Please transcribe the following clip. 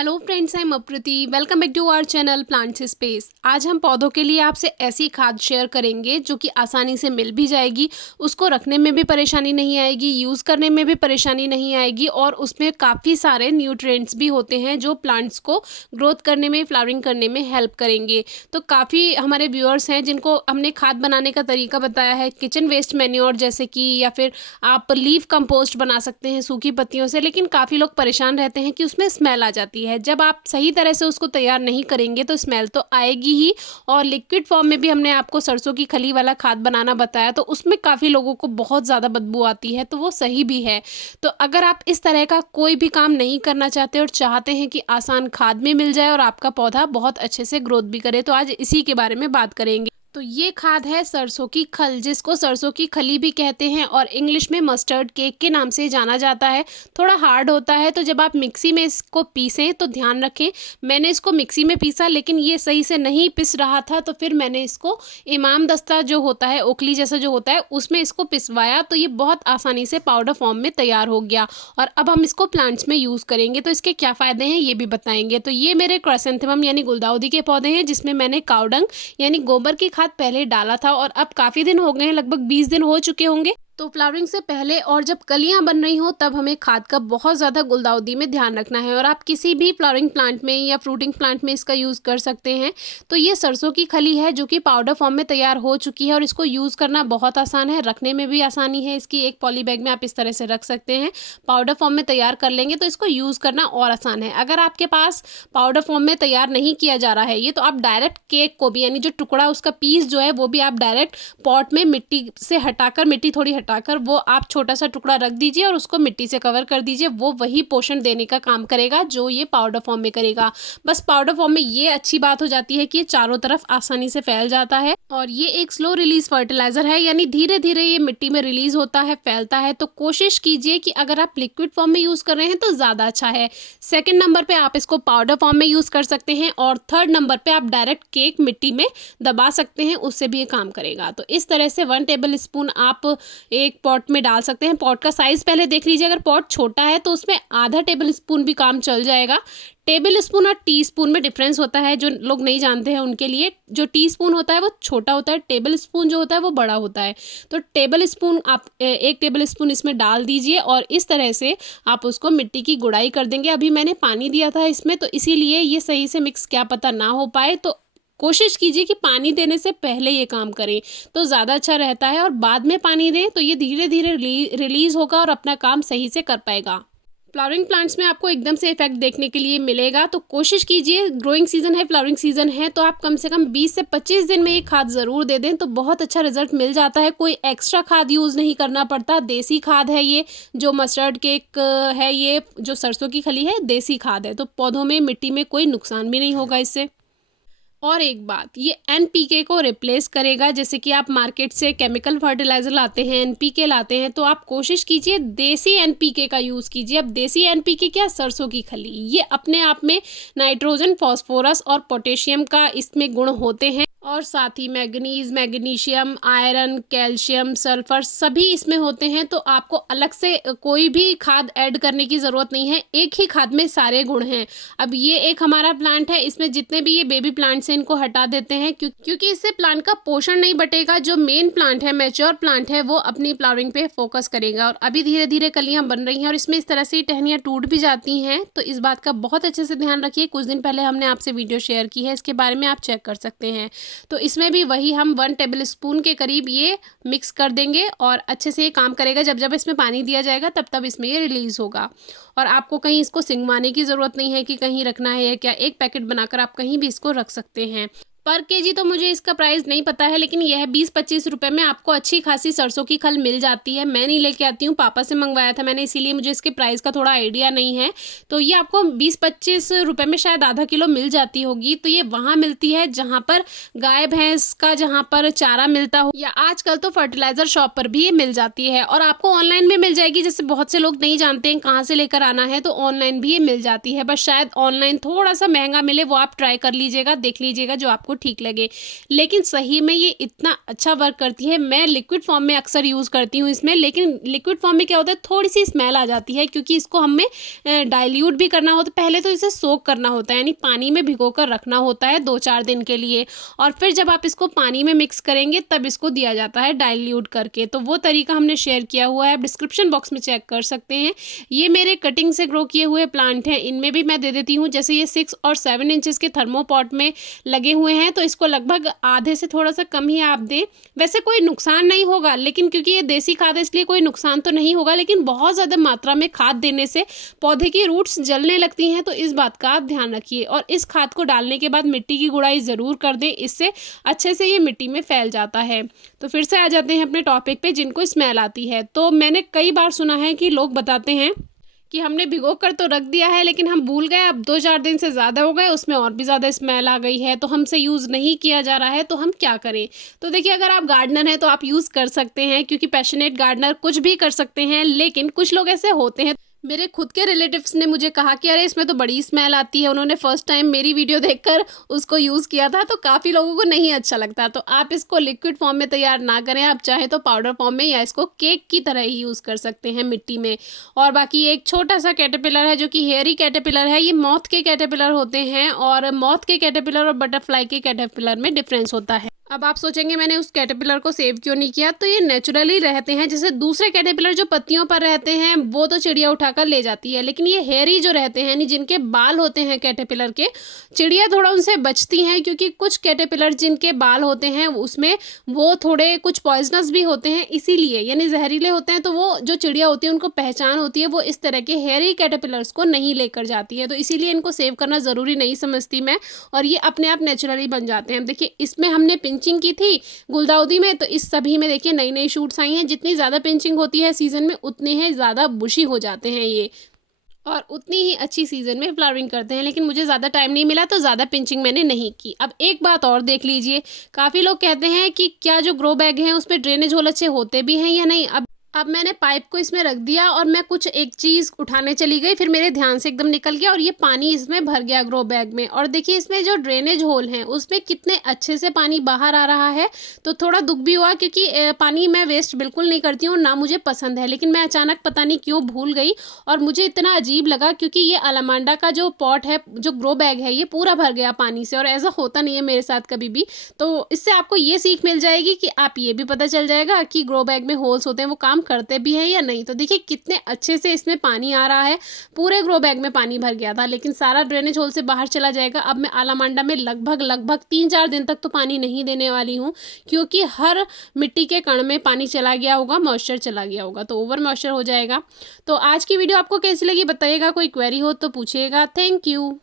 Hello friends, I am Aprati. Welcome back to our channel plants space. आज हम पौधों के लिए आपसे ऐसी खाद शेयर करेंगे जो कि आसानी से मिल भी जाएगी, उसको रखने में भी परेशानी नहीं आएगी, यूज़ करने में भी परेशानी नहीं आएगी और उसमें काफ़ी सारे न्यूट्रिएंट्स भी होते हैं जो प्लांट्स को ग्रोथ करने में, फ्लावरिंग करने में हेल्प करेंगे। तो काफ़ी हमारे व्यूअर्स हैं जिनको हमने खाद बनाने का तरीका बताया है, किचन वेस्ट मैन्योर जैसे कि, या फिर आप लीफ कंपोस्ट बना सकते हैं सूखी पत्तियों से, लेकिन काफ़ी लोग परेशान रहते हैं कि उसमें स्मेल आ जाती है। जब आप सही तरह से उसको तैयार नहीं करेंगे तो स्मेल तो आएगी ही। और लिक्विड फॉर्म में भी हमने आपको सरसों की खली वाला खाद बनाना बताया, तो उसमें काफ़ी लोगों को बहुत ज़्यादा बदबू आती है, तो वो सही भी है। तो अगर आप इस तरह का कोई भी काम नहीं करना चाहते और चाहते हैं कि आसान खाद में मिल जाए और आपका पौधा बहुत अच्छे से ग्रोथ भी करे, तो आज इसी के बारे में बात करेंगे। तो ये खाद है सरसों की खल, जिसको सरसों की खली भी कहते हैं और इंग्लिश में मस्टर्ड केक के नाम से जाना जाता है। थोड़ा हार्ड होता है, तो जब आप मिक्सी में इसको पीसें तो ध्यान रखें। मैंने इसको मिक्सी में पीसा, लेकिन ये सही से नहीं पिस रहा था, तो फिर मैंने इसको इमाम दस्ता जो होता है, ओखली जैसा जो होता है, उसमें इसको पिसवाया, तो ये बहुत आसानी से पाउडर फॉर्म में तैयार हो गया। और अब हम इसको प्लांट्स में यूज़ करेंगे, तो इसके क्या फ़ायदे हैं ये भी बताएंगे। तो ये मेरे क्रायसैंथेमम यानी गुलदाउदी के पौधे हैं, जिसमें मैंने काउडंग यानी गोबर की खाद पहले डाला था और अब काफ़ी दिन हो गए हैं, लगभग 20 दिन हो चुके होंगे। तो फ्लावरिंग से पहले और जब कलियां बन रही हो तब हमें खाद का बहुत ज़्यादा गुलदाउदी में ध्यान रखना है। और आप किसी भी फ्लावरिंग प्लांट में या फ्रूटिंग प्लांट में इसका यूज़ कर सकते हैं। तो ये सरसों की खली है जो कि पाउडर फॉर्म में तैयार हो चुकी है और इसको यूज़ करना बहुत आसान है, रखने में भी आसानी है इसकी। एक पॉली बैग में आप इस तरह से रख सकते हैं। पाउडर फॉर्म में तैयार कर लेंगे तो इसको यूज़ करना और आसान है। अगर आपके पास पाउडर फॉर्म में तैयार नहीं किया जा रहा है ये, तो आप डायरेक्ट केक को भी, यानी जो टुकड़ा उसका पीस जो है वो भी आप डायरेक्ट पॉट में मिट्टी से हटाकर, मिट्टी थोड़ी हटाकर, वो आप छोटा सा टुकड़ा रख दीजिए और उसको मिट्टी से कवर कर दीजिए। वो वही पोषण देने का काम करेगा जो ये पाउडर फॉर्म में करेगा। बस पाउडर फॉर्म में ये अच्छी बात हो जाती है कि ये चारों तरफ आसानी से फैल जाता है और ये एक स्लो रिलीज फर्टिलाइजर है, यानी धीरे धीरे ये मिट्टी में रिलीज होता है, फैलता है। तो कोशिश कीजिए कि अगर आप लिक्विड फॉर्म में यूज कर रहे हैं तो ज्यादा अच्छा है। सेकेंड नंबर पे आप इसको पाउडर फॉर्म में यूज कर सकते हैं और थर्ड नंबर पे आप डायरेक्ट केक मिट्टी में दबा सकते हैं, उससे भी ये काम करेगा। तो इस तरह से 1 टेबल स्पून आप एक पॉट में डाल सकते हैं। पॉट का साइज पहले देख लीजिए, अगर पॉट छोटा है तो उसमें आधा टेबल स्पून भी काम चल जाएगा। टेबल स्पून और टी स्पून में डिफरेंस होता है, जो लोग नहीं जानते हैं उनके लिए। जो टी स्पून होता है वो छोटा होता है, टेबल स्पून जो होता है वो बड़ा होता है। तो टेबल स्पून आप 1 टेबल स्पून इसमें डाल दीजिए और इस तरह से आप उसको मिट्टी की गुड़ाई कर देंगे। अभी मैंने पानी दिया था इसमें, तो इसीलिए ये सही से मिक्स क्या पता ना हो पाए, तो कोशिश कीजिए कि पानी देने से पहले ये काम करें तो ज़्यादा अच्छा रहता है। और बाद में पानी दें तो ये धीरे धीरे रिलीज़ होगा और अपना काम सही से कर पाएगा। फ्लावरिंग प्लांट्स में आपको एकदम से इफेक्ट देखने के लिए मिलेगा, तो कोशिश कीजिए, ग्रोइंग सीजन है, फ्लावरिंग सीजन है, तो आप कम से कम 20 से 25 दिन में ये खाद ज़रूर दे दें, तो बहुत अच्छा रिजल्ट मिल जाता है। कोई एक्स्ट्रा खाद यूज़ नहीं करना पड़ता, देसी खाद है ये। जो मस्टर्ड केक है, ये जो सरसों की खली है, देसी खाद है, तो पौधों में, मिट्टी में कोई नुकसान भी नहीं होगा इससे। और एक बात, ये एनपीके को रिप्लेस करेगा। जैसे कि आप मार्केट से केमिकल फर्टिलाइज़र लाते हैं, एनपीके लाते हैं, तो आप कोशिश कीजिए देसी एनपीके का यूज़ कीजिए। अब देसी एनपीके क्या, सरसों की खली, ये अपने आप में नाइट्रोजन, फास्फोरस और पोटेशियम का इसमें गुण होते हैं और साथ ही manganese, magnesium, iron, calcium, sulphur सभी इसमें होते हैं। तो आपको अलग से कोई भी खाद ऐड करने की ज़रूरत नहीं है, एक ही खाद में सारे गुण हैं। अब ये एक हमारा प्लांट है, इसमें जितने भी ये बेबी प्लांट्स हैं इनको हटा देते हैं क्योंकि इससे प्लांट का पोषण नहीं बटेगा। जो मेन प्लांट है, मैच्योर प्लांट है, वो अपनी फ्लावरिंग पे फोकस करेगा। और अभी धीरे धीरे कलियां बन रही हैं और इसमें इस तरह से टहनियाँ टूट भी जाती हैं, तो इस बात का बहुत अच्छे से ध्यान रखिए। कुछ दिन पहले हमने आपसे वीडियो शेयर की है, इसके बारे में आप चेक कर सकते हैं। तो इसमें भी वही हम 1 टेबल स्पून के करीब ये मिक्स कर देंगे और अच्छे से ये काम करेगा। जब जब इसमें पानी दिया जाएगा तब तब इसमें ये रिलीज़ होगा और आपको कहीं इसको सिंगवाने की ज़रूरत नहीं है कि कहीं रखना है या क्या। एक पैकेट बनाकर आप कहीं भी इसको रख सकते हैं। पर केजी तो मुझे इसका प्राइस नहीं पता है, लेकिन यह 20-25 रुपए में आपको अच्छी खासी सरसों की खल मिल जाती है। मैं नहीं लेके आती हूँ, पापा से मंगवाया था मैंने, इसीलिए मुझे इसके प्राइस का थोड़ा आइडिया नहीं है। तो ये आपको 20-25 रुपए में शायद आधा किलो मिल जाती होगी। तो ये वहाँ मिलती है जहाँ पर गाय भैंस का, जहाँ पर चारा मिलता हो, या आजकल तो फर्टिलाइजर शॉप पर भी ये मिल जाती है। और आपको ऑनलाइन भी मिल जाएगी, जैसे बहुत से लोग नहीं जानते हैं कहाँ से लेकर आना है, तो ऑनलाइन भी ये मिल जाती है। बस शायद ऑनलाइन थोड़ा सा महंगा मिले, वो आप ट्राई कर लीजिएगा, देख लीजिएगा जो आपको ठीक लगे। लेकिन सही में ये इतना अच्छा वर्क करती है। मैं लिक्विड फॉर्म में अक्सर यूज़ करती हूँ इसमें, लेकिन लिक्विड फॉर्म में क्या होता है, थोड़ी सी स्मेल आ जाती है क्योंकि इसको हमें डाइल्यूट भी करना होता है। पहले तो इसे सोक करना होता है, यानी पानी में भिगो कर रखना होता है 2-4 दिन के लिए, और फिर जब आप इसको पानी में मिक्स करेंगे तब इसको दिया जाता है डाइल्यूट करके। तो वो तरीका हमने शेयर किया हुआ है, आप डिस्क्रिप्शन बॉक्स में चेक कर सकते हैं। ये मेरे कटिंग से ग्रो किए हुए प्लांट हैं, इनमें भी मैं दे देती हूँ। जैसे ये 6 और 7 इंचेस के थर्मोपॉट में लगे हुए हैं, तो इसको लगभग आधे से थोड़ा सा कम ही आप दें। वैसे कोई नुकसान नहीं होगा, लेकिन क्योंकि ये देसी खाद है इसलिए कोई नुकसान तो नहीं होगा, लेकिन बहुत ज़्यादा मात्रा में खाद देने से पौधे की रूट्स जलने लगती हैं, तो इस बात का आप ध्यान रखिए। और इस खाद को डालने के बाद मिट्टी की गुड़ाई ज़रूर कर दें, इससे अच्छे से ये मिट्टी में फैल जाता है। तो फिर से आ जाते हैं अपने टॉपिक पे, जिनको स्मेल आती है। तो मैंने कई बार सुना है कि लोग बताते हैं कि हमने भिगो कर तो रख दिया है, लेकिन हम भूल गए, अब 2-4 दिन से ज़्यादा हो गए, उसमें और भी ज़्यादा स्मेल आ गई है, तो हमसे यूज़ नहीं किया जा रहा है, तो हम क्या करें। तो देखिए, अगर आप गार्डनर हैं तो आप यूज़ कर सकते हैं, क्योंकि पैशनेट गार्डनर कुछ भी कर सकते हैं। लेकिन कुछ लोग ऐसे होते हैं, मेरे खुद के रिलेटिव्स ने मुझे कहा कि अरे इसमें तो बड़ी स्मेल आती है। उन्होंने फर्स्ट टाइम मेरी वीडियो देखकर उसको यूज़ किया था, तो काफ़ी लोगों को नहीं अच्छा लगता। तो आप इसको लिक्विड फॉर्म में तैयार ना करें, आप चाहें तो पाउडर फॉर्म में या इसको केक की तरह ही यूज़ कर सकते हैं मिट्टी में। और बाकी एक छोटा सा कैटरपिलर है जो कि हेयरी कैटरपिलर है। ये मॉथ के कैटरपिलर होते हैं, और मॉथ के कैटरपिलर और बटरफ्लाई के कैटरपिलर में डिफरेंस होता है। अब आप सोचेंगे मैंने उस कैटरपिलर को सेव क्यों नहीं किया, तो ये नेचुरली रहते हैं। जैसे दूसरे कैटरपिलर जो पत्तियों पर रहते हैं वो तो चिड़िया उठाकर ले जाती है, लेकिन ये हेयरी जो रहते हैं, यानी जिनके बाल होते हैं कैटरपिलर के, चिड़िया थोड़ा उनसे बचती हैं, क्योंकि कुछ कैटरपिलर जिनके बाल होते हैं उसमें वो थोड़े कुछ पॉइजनस भी होते हैं, इसीलिए यानी जहरीले होते हैं। तो वो जो चिड़िया होती है उनको पहचान होती है, वो इस तरह के हेयरी कैटरपिलर्स को नहीं लेकर जाती है, तो इसीलिए इनको सेव करना ज़रूरी नहीं समझती मैं, और ये अपने आप नेचुरली बन जाते हैं। देखिए, इसमें हमने पिंचिंग की थी गुलदाउदी में, तो इस सभी में देखिए नई नई शूट्स आई हैं। जितनी ज़्यादा पिंचिंग होती है सीज़न में, उतने ही ज़्यादा बुशी हो जाते हैं ये, और उतनी ही अच्छी सीज़न में फ्लावरिंग करते हैं। लेकिन मुझे ज़्यादा टाइम नहीं मिला, तो ज़्यादा पिंचिंग मैंने नहीं की। अब एक बात और देख लीजिए, काफ़ी लोग कहते हैं कि क्या जो ग्रो बैग हैं उसमें ड्रेनेज होल अच्छे होते भी हैं या नहीं। अब मैंने पाइप को इसमें रख दिया और मैं कुछ एक चीज़ उठाने चली गई, फिर मेरे ध्यान से एकदम निकल गया और ये पानी इसमें भर गया ग्रो बैग में। और देखिए, इसमें जो ड्रेनेज होल हैं उसमें कितने अच्छे से पानी बाहर आ रहा है। तो थोड़ा दुख भी हुआ, क्योंकि पानी मैं वेस्ट बिल्कुल नहीं करती हूँ, ना मुझे पसंद है, लेकिन मैं अचानक पता नहीं क्यों भूल गई, और मुझे इतना अजीब लगा, क्योंकि ये अलामांडा का जो पॉट है, जो ग्रो बैग है, ये पूरा भर गया पानी से, और ऐसा होता नहीं है मेरे साथ कभी भी। तो इससे आपको ये सीख मिल जाएगी कि आप ये भी पता चल जाएगा कि ग्रो बैग में होल्स होते हैं वो काम करते भी हैं या नहीं। तो देखिए कितने अच्छे से इसमें पानी आ रहा है, पूरे ग्रो बैग में पानी भर गया था, लेकिन सारा ड्रेनेज होल से बाहर चला जाएगा। अब मैं अलामांडा में लगभग 3-4 दिन तक तो पानी नहीं देने वाली हूँ, क्योंकि हर मिट्टी के कण में पानी चला गया होगा, मॉइस्चर चला गया होगा, तो ओवर मॉइस्चर हो जाएगा। तो आज की वीडियो आपको कैसी लगी बताइएगा, कोई क्वेरी हो तो पूछिएगा। Thank you.